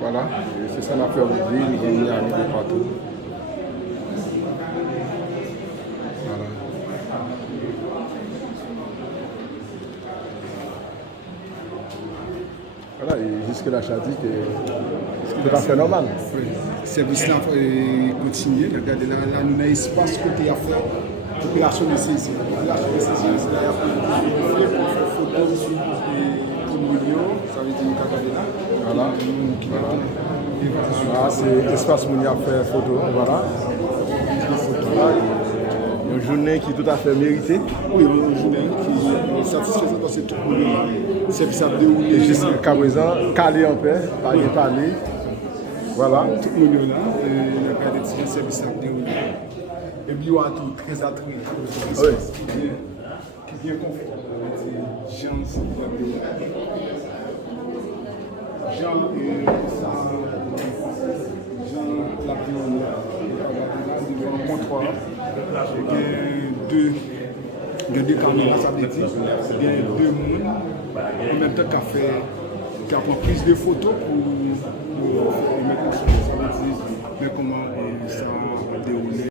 Voilà, c'est ça l'affaire aujourd'hui, nous y arriver partout. Voilà. Voilà, et jusque-là, je dis que c'est pas fait normal. Oui. Le service là continue. Regardez là, nous avons un espace côté à faire. Population de saisie. Population de saisie, c'est là pour faire photo pour millions. Ça veut dire regardez là. Voilà. Voilà, c'est l'espace où il y a fait photo. Voilà. Voilà. Une journée qui est tout à fait méritée. Oui, une journée qui est satisfaisante parce que tout le monde service à dérouler. Et jusqu'à présent, calé en paix, pas de parler. Voilà. Tout le monde là, il a gardé le service à dérouler. Et puis, il y a tout très attrayant. Oui. Qui est bien confortable. Jean la devant le comptoir. Il y a deux caméras, ça veut dire il y a deux mondes en même temps qui a pris prise de photos pour mettre ça veut dire mais comment ça a déroulé.